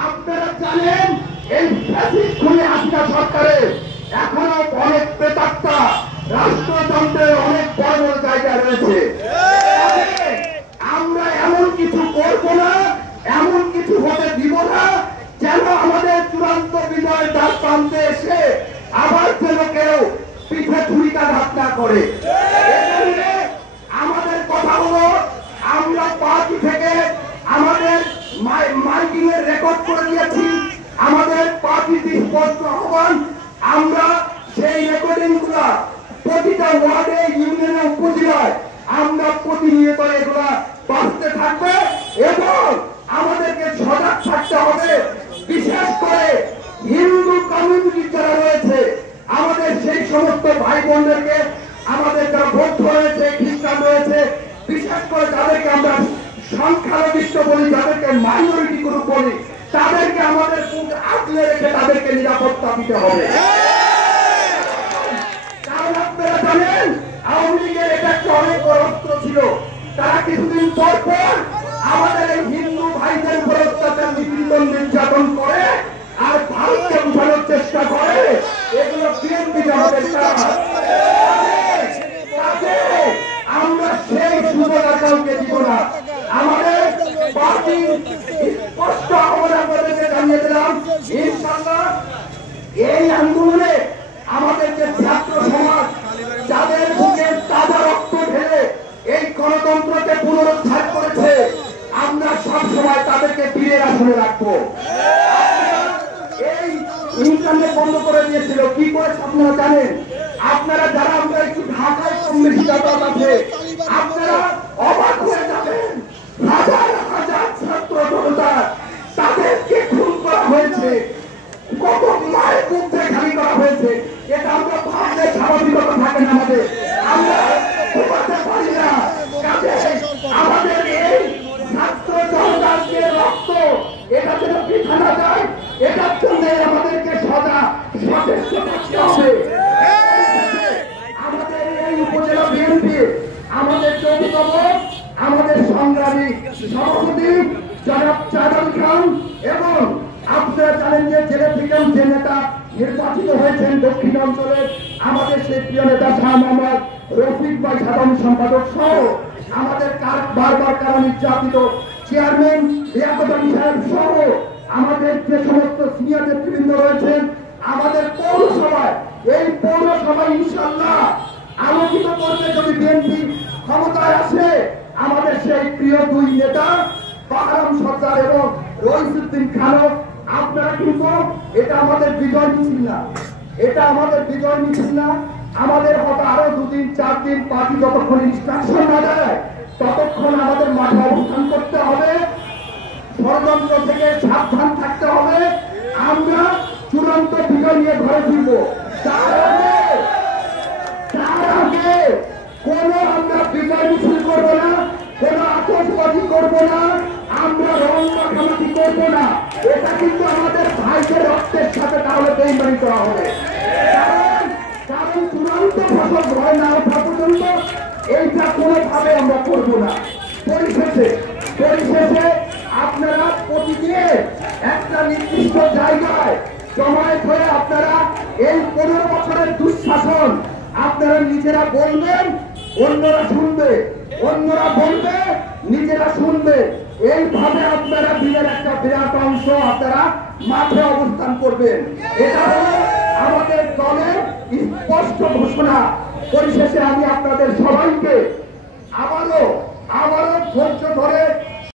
আপনারা জানেন এই ফ্যাসিস্ট খুনি হাসিনা সরকারের এখনো অনেক প্রেতাত্মা রাষ্ট্রযন্ত্রের অনেক বড় বড় জায়গা রয়েছে। আমরা এমন কিছু করব না, এমন কিছু হতে দিব না যেন আমাদের চূড়ান্ত বিজয়ের দ্বার প্রান্তে এসে আবার যেন কেউ পিঠে ছুরিকাঘাত না করে। আমাদের কথা হলো, আমরা পার্টি থেকে আমাদের মাইকিং এর রেকর্ড করে দিয়েছি, আমাদের পার্টির স্পষ্ট আহ্বান, আমরা সেই রেকর্ডিং গুলা প্রতিটা ওয়ার্ডে, ইউনিয়নে, উপজেলায় আমরা প্রতিনিয়ত এগুলা বাঁচতে থাকবে এবং আমাদেরকে সজাগ থাকতে হবে। বিশেষ করে হিন্দু কমিউনিটি যারা রয়েছে, আমাদের সেই সমস্ত ভাই বোনদেরকে, আমাদের যারা বৌদ্ধ রয়েছে, খ্রিস্টান রয়েছে, বিশেষ করে যাদেরকে আমরা সংখ্যালঘিষ্ঠ বলি, যাদেরকে মাইনরিটি গ্রুপ বলি, তাদেরকে আমাদের বুক আগলে রেখে তাদেরকে নিরাপত্তা দিতে হবে। কারণ আপনারা জানেন আওয়ামী লীগের এটা একটা অনেক বড় অস্ত্র ছিল। তারা কিছুদিন পর পর আমাদের এই হিন্দু ভাইদের উপর অত্যাচার, নিপীড়ন, নির্যাতন করে আর ভারতকে বোঝানোর চেষ্টা করে এগুলো বিএনপি জামাতের কাজ। আমরা সেই সুযোগ কাউকে দিব না। আমাদের পার্টি স্পষ্ট আহ্বান আপনাদেরকে জানিয়ে দিলাম, ইনশাআল্লাহ এই আন্দোলনে আমাদের যে ছাত্র সমাজ যাদের বুকে তাজা রক্ত ঢেলে এই গণতন্ত্রকে পুনরুদ্ধার করেছে, আমরা সব সময় তাদেরকে বীরের আসনে রাখবো। এই ইন্টারনেট বন্ধ করে দিয়েছিল, কি করেছে আপনারা জানেন? আপনারা যারা আমরা একটু ঢাকায় কম বেশি যাতায়াত আছে, আপনারা অবাক হয়ে যাবেন, হাজার হাজার ছাত্র জনতা তাদেরকে খুন করা হয়েছে, কত মায়ের মধ্যে খালি করা হয়েছে। এটা আমরা ভাবলে স্বাভাবিকতা থাকে না, আমাদের আমরা ঘুমাতে পারি না। আমাদের এই ছাত্র জনতার যে রক্ত, এটা যেন পিঠা না যায়, এটার জন্য আমাদেরকে সচেষ্ট থাকতে হবে। আমাদের এই উপজেলা বিএনপি, আমাদের যৌথতম, আমাদের সংগ্রামী সভাপতি জনাব চাঁদ খান এবং আপনারা জানেন যে জেলা থেকেও যে নেতা নির্বাচিত হয়েছেন দক্ষিণ অঞ্চলের, আমাদের সেই প্রিয় নেতা শাহ মোহাম্মদ রফিক ভাই সাধারণ সম্পাদক সহ আমাদের বারবার কারা নির্যাতিত চেয়ারম্যান লিয়াকত আলী সাহেব সহ আমাদের যে সমস্ত সিনিয়র নেতৃবৃন্দ রয়েছেন, আমাদের পৌরসভায়, এই পৌরসভায় ইনশাআল্লাহ আলোকিত করতে যদি বিএনপি ক্ষমতায় আসে, আমাদের সেই প্রিয় দুই নেতা বাহারাম সরকার এবং রইসুদ্দিন খানক, আপনারা কিন্তু এটা আমাদের বিজয় মিছিল না, এটা আমাদের বিজয় মিছিল না। আমাদের হয়তো আরো 2 দিন 4 দিন পার্টি যতক্ষণ ইনস্ট্রাকশন না দেয় ততক্ষণ আমাদের মাঠে অবস্থান করতে হবে, ষড়যন্ত্র থেকে সাবধান থাকতে হবে। আমরা চূড়ান্ত বিজয় নিয়ে ঘরে ফিরব। তার আগে কোনো আমরা বিজয় মিছিল করবো না, কোনো আতঙ্কবাদী করবো না, আমরা রং মাখামাখি করবো না। এটা কিন্তু আমাদের ভাইদের রক্তের সাথে তাহলে বেইমানি করা হবে। কারণ চূড়ান্ত ফসল ভয় না ওঠা পর্যন্ত এইটা কোনোভাবে আমরা করবো না। পরিশেষে আপনারা প্রতিদিন একটা নির্দিষ্ট জায়গায় জমায়েত হয়ে আপনারা এই 15 বছরের দুঃশাসন আপনারা নিজেরা বলবেন, অন্যরা শুনবে, অন্যরা বলবে, নিজেরা শুনবে। এইভাবে আপনারা দিনের একটা বিরাট অংশ আপনারা মাঠে অবস্থান করবেন। এটা হলো আমাদের দলের স্পষ্ট ঘোষণা। পরিশেষে আমি আপনাদের সবাইকে